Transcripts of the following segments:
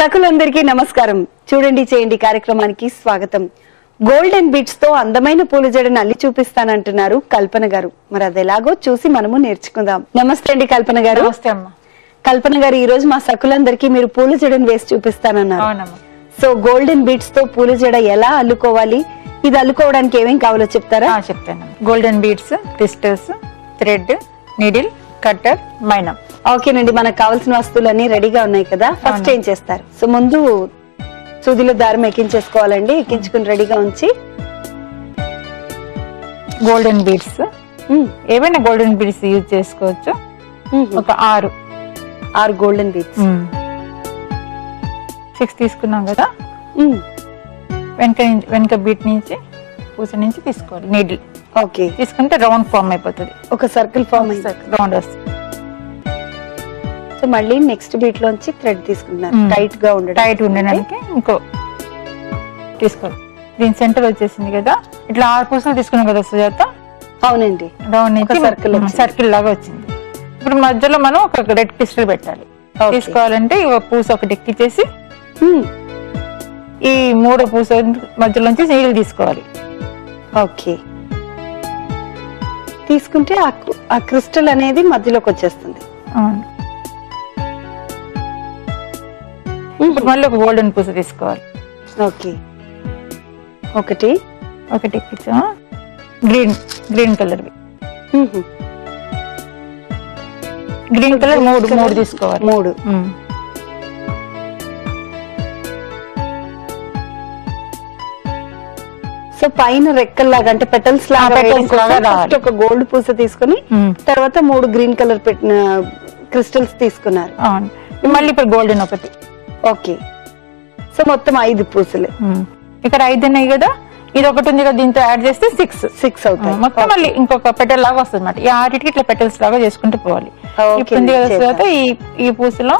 సకులందరికీ నమస్కారం. చూడండి చేయండి కార్యక్రమానికి స్వాగతం. గోల్డెన్ బీట్స్ తో అందమైన పూల జడను అల్లి చూపిస్తానంటున్నారు కల్పన గారు. మరి అది ఎలాగో చూసి మనము నేర్చుకుందాం. నమస్తే అండి కల్పన గారు. నమస్తే అమ్మ. కల్పన గారు, ఈ రోజు మా సకులందరికీ మీరు పూల జడను వేసి చూపిస్తానన్నారు. సో గోల్డెన్ బీట్స్ తో పూల జడ ఎలా అల్లుకోవాలి, ఇది అల్లుకోవడానికి ఏమేం కావాలో చెప్తారా? చెప్తాను. Golden beads, crystals, thread, needle, cutter, మైనం. ఓకేనండి, మనకు కావాల్సిన వస్తువులన్నీ రెడీగా ఉన్నాయి కదా. ఫస్ట్ ఏం చేస్తారు? సో ముందు సూదిలో దారం ఎక్కించేసుకోవాలండి. ఎక్కించుకుని రెడీగా ఉంచి గోల్డెన్ బీడ్స్, ఏవైనా గోల్డెన్ బీడ్స్ యూజ్ చేసుకోవచ్చు. ఒక 6 గోల్డెన్ బీడ్స్, 6 తీసుకున్నాం కదా. వెనక బీట్ నుంచి పూస నుంచి తీసుకోవాలి. నీడిల్ ఓకే తీసుకుంటే రౌండ్ ఫామ్ అయిపోతుంది. ఒక సర్కిల్ ఫామ్ రౌండ్ వస్తుంది. సో మళ్ళీ నెక్స్ట్ బీట్ లోంచి థ్రెడ్ తీసుకుంటున్నారు. టైట్ గా ఉండడానికి ఇంకో తీసుకోవాలి. దీని సెంటర్ వచ్చేసింది కదా. ఇట్లా 6 పూసలు తీసుకున్నాం కదా సుజాత. అవునండి, రౌండ్ నుంచి సర్కిల్ లాగా వచ్చింది. ఇప్పుడు మధ్యలో మనం ఒక రెడ్ క్రిస్టల్ పెట్టాలి. తీసుకోవాలంటే పూస ఒకటి ఎక్కిచ్చేసి ఈ 3 పూస మధ్యలోంచి నీళ్ళు తీసుకోవాలి. ఓకే, తీసుకుంటే ఆ క్రిస్టల్ అనేది మధ్యలోకి వచ్చేస్తుంది. అవును. ఇప్పుడు మళ్ళీ ఒక గోల్డెన్ పూస తీసుకోవాలి. ఓకే, ఒకటి ఎక్కించా. గ్రీన్ కలర్ గ్రీన్ కలర్ 3 తీసుకోవాలి. 3. సో పైన రెక్కల్లాగా అంటే పెటల్స్ లాగా ఒక గోల్డ్ పూస తీసుకుని తర్వాత 3 గ్రీన్ కలర్ పెట్టిన క్రిస్టల్స్ తీసుకున్నారు. మళ్ళీ ఇప్పుడు గోల్డెన్ ఒకటి. ఓకే, సో మొత్తం 5 పూసలు. ఇక్కడ 5 ఉన్నాయి కదా. ఇది ఒకటి ఉంది కదా, దీంతో యాడ్ చేస్తే 6 అవుతాయి. మొత్తం మళ్ళీ ఇంకొక పెటల్ లాగా వస్తుంది అన్నమాట. ఈ 6టికి ఇట్లా పెటల్స్ లాగా చేసుకుంటూ పోవాలి. ఇప్పుడు ఉంది కదా తర్వాత ఈ పూసలో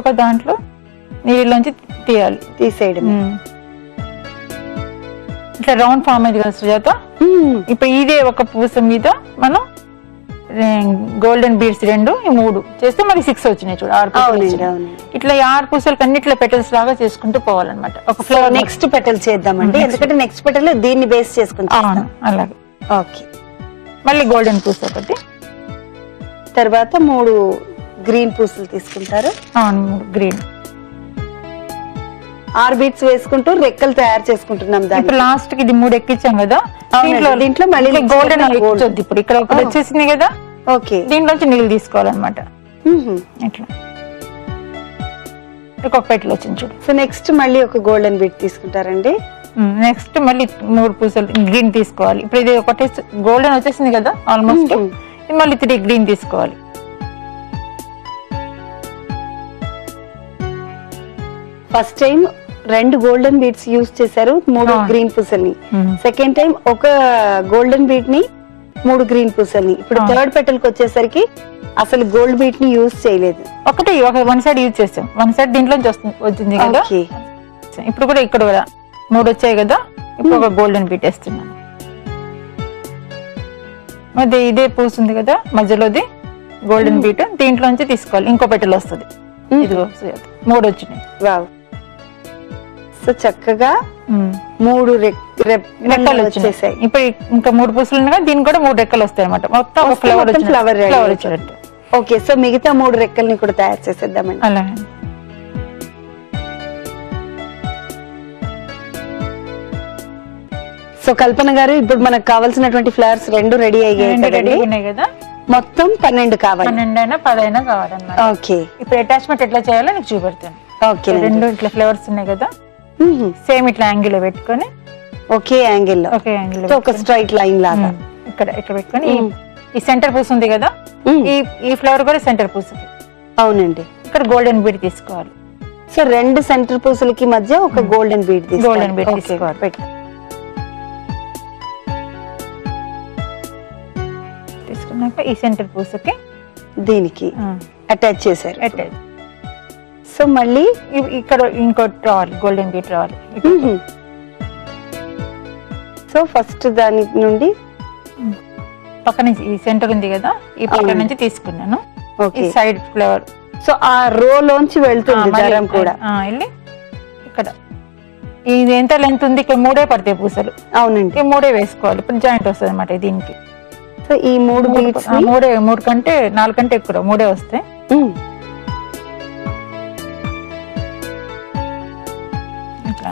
ఒక దాంట్లో నీళ్ళలోంచి తీసేయడం. ఇట్లా రౌండ్ ఫామ్ అయింది కదా సుజాత. ఇప్పుడు ఇదే ఒక పూస మీద మనం గోల్డెన్ బీడ్స్ 2, 3 చేస్తే మనకి 6 వచ్చినాయి. చూడు 6. ఇట్లా 6 పూసలకి అన్నిట్లో పెటల్స్ లాగా చేసుకుంటూ పోవాలన్నమాట. ఒక ఫ్లవర్ నెక్స్ట్ పెటల్ చేద్దామండి, ఎందుకంటే నెక్స్ట్ పెటల్ దీన్ని బేస్ చేసుకుంటాం. అలాగే. ఓకే, మళ్ళీ గోల్డెన్ పూస ఒకటి, తర్వాత 3 గ్రీన్ పూసలు తీసుకుంటారు. 3 గ్రీన్. 6 బీట్స్ వేసుకుంటూ రెక్కలు తయారు చేసుకుంటున్నాం. ఇప్పుడు లాస్ట్ కి ఇది 3 ఎక్కించాం కదా. దీంట్లో మళ్ళీ గోల్డెన్ ఎక్కించొద్దు. ఇప్పుడు ఇక్కడ ఒకటి వచ్చేసింది కదా. ఓకే, దీంట్లోంచి నీళ్ళు తీసుకోవాలన్నమాట. ఇట్లా ఒక పెటల్ వచ్చింది చూడు. సో నెక్స్ట్ మళ్ళీ ఒక గోల్డెన్ బీట్ తీసుకుంటారండి. నెక్స్ట్ మళ్ళీ 3 పూసలు గ్రీన్ తీసుకోవాలి. ఇప్పుడు ఇది ఒకటి గోల్డెన్ వచ్చేసింది కదా ఆల్మోస్ట్. మళ్ళీ 3 గ్రీన్ తీసుకోవాలి. First time 2 golden beats use చేశారు, 3 గ్రీన్ పూసల్ని. సెకండ్ టైం ఒక గోల్డెన్ బీట్ ని 3 గ్రీన్ పూసల్ని. ఇప్పుడు థర్డ్ పెటల్ కి వచ్చేసరికి అసలు గోల్డ్ బీట్ ని యూజ్ చేయలేదు. ఒకటి వన్ సైడ్ యూజ్ చేస్తాం. వన్ సైడ్ దీంట్లో వచ్చింది కదా. ఇప్పుడు కూడా ఇక్కడ కూడా 3 వచ్చాయి కదా. ఇప్పుడు ఒక గోల్డెన్ బీట్ వేస్తున్నాను. మరి ఇదే పూస ఉంది కదా మధ్యలోది గోల్డెన్ బీట్, దీంట్లోంచి తీసుకోవాలి. ఇంకో పెటల్ వస్తుంది. ఇదిగో 3 వచ్చినాయి. వావ్, సో చక్కగా 3 రెక్కలు వచ్చేసాయి. ఇప్పుడు ఇంకా 3 పూసలు ఉన్నాయి. దీనికి కూడా 3 రెక్కలు వస్తాయి అనమాట. మొత్తం ఒక ఫ్లవర్ వచ్చినట్టు. ఓకే, సో మిగతా 3 రెక్కల్ని కూడా తయారు చేసేద్దామండి. అలాగే. సో కల్పన గారు, ఇప్పుడు మనకు కావాల్సినటువంటి ఫ్లవర్స్ 2 రెడీ అయ్యాయి కదా. మొత్తం 12 కావాలి. 12 అయినా 10 అయినా కావాలన్నమాట. ఓకే, ఇప్పుడు అటాచ్మెంట్ ఎట్లా చేయాలో నీకు చూపెడతాను. ఓకే, 2 ఇట్లా ఫ్లవర్స్ ఉన్నాయి కదా. సేమ్ ఇట్లా యాంగిల్ లో పెట్టుకొని ఒకే యాంగిల్ లో ఒక స్ట్రైట్ లైన్ లాగా ఇక్కడ ఇట్లా పెట్టుకొని ఈ సెంటర్ పూస ఉంది కదా. ఈ ఫ్లవర్ కూడా సెంటర్ పూస. అవునండి, ఇక్కడ గోల్డెన్ బీడ్ తీసుకోవాలి. సో 2 సెంటర్ పూసలకి మధ్య ఒక గోల్డెన్ బీడ్ తీసుకోవాలి. తీసుకున్నాక ఈ సెంటర్ పూసకి దీనికి అటాచ్ చేశారు. సో మళ్ళీ ఇక్కడ ఇంకోటి రావాలి, గోల్డెన్ బీట్ రావాలి. సో ఫస్ట్ దాని నుండి పక్క నుంచి ఈ సెంటర్ ఉంది కదా, ఈ పక్క నుంచి తీసుకున్నాను. ఈ సైడ్ ఫ్లవర్ సో ఆ రో లోంచి వెళ్తుంది దారం కూడా. వెళ్ళి ఇక్కడ ఇది ఎంత లెంత్ ఉంది, ఇక్కడ 3 పడతాయి పూసలు. అవునండి, 3 వేసుకోవాలి. ఇప్పుడు జాయింట్ వస్తుంది అన్నమాట దీనికి. సో ఈ 3 బీడ్స్ 3 కంటే 4 కంటే ఎక్కువ 3 వస్తాయి.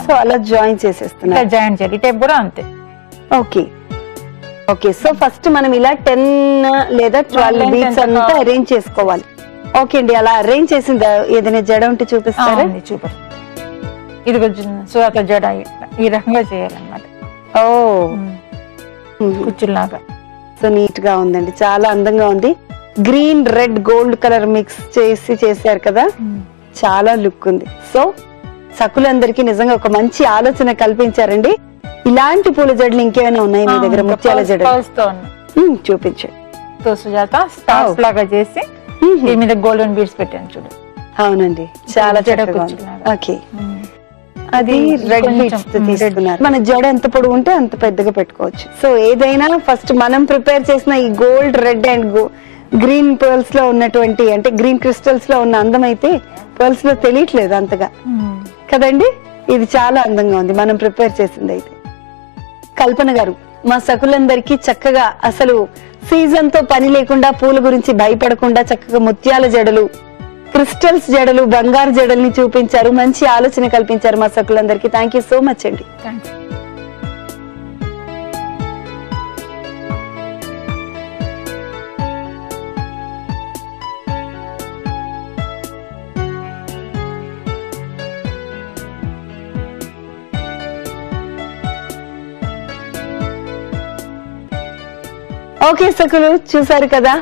సో అలా జాయిన్ చేసేస్తున్నా. జాయిన్ చేయాలి. టేప్ కూడా అంతే. Okay okay. సో ఫస్ట్ మనం ఇలా 10 లేదా 12 బీడ్స్ అంతా అరేంజ్ చేసుకోవాలి. ఓకే అండి, అలా అరేంజ్ చేసింది ఏదైనా జడ ఉంటే చూపిస్తారా? చూపి. ఇది కొంచెం సువాత జడ ఈ రకంగా చేయాలన్నమాట. ఓ కుచ్చులాగా. సో నీట్ గా ఉందండి, చాలా అందంగా ఉంది. Green red gold colour mix చేసి చేశారు కదా, చాలా లుక్ ఉంది. సో సకులందరికీ నిజంగా ఒక మంచి ఆలోచన కల్పించారండి. ఇలాంటి పూల జడలు ఇంకేమైనా ఉన్నాయి మీ దగ్గర? ముత్యాల జడలు చూపించండి. తో సుజాత స్టార్స్ లాగా చేసి దీని మీద గోల్డెన్ బీడ్స్ పెట్టాను చూడు. అవునండి, చాలా చక్కగా ఉంది. ఓకే, అది రెడ్ బీడ్స్ తీసుకున్నారు. మన జడ ఎంత పొడవు ఉంటే అంత పెద్దగా పెట్టుకోవచ్చు. సో ఏదైనా ఫస్ట్ మనం ప్రిపేర్ చేసిన ఈ gold red and green pearls లో ఉన్నటువంటి, అంటే గ్రీన్ క్రిస్టల్స్ లో ఉన్న అందం అయితే పర్ల్స్ లో తెలియట్లేదు అంతగా కదండి. ఇది చాలా అందంగా ఉంది మనం ప్రిపేర్ చేసింది అయితే. కల్పన గారు, మా సకులందరికీ చక్కగా అసలు సీజన్ తో పని లేకుండా పూల గురించి భయపడకుండా చక్కగా ముత్యాల జడలు, క్రిస్టల్స్ జడలు, బంగారు జడల్ని చూపించారు. మంచి ఆలోచన కల్పించారు మా సకులందరికీ. థ్యాంక్ యూ సో మచ్ అండి. ఓకే సకులు, చూసారు కదా.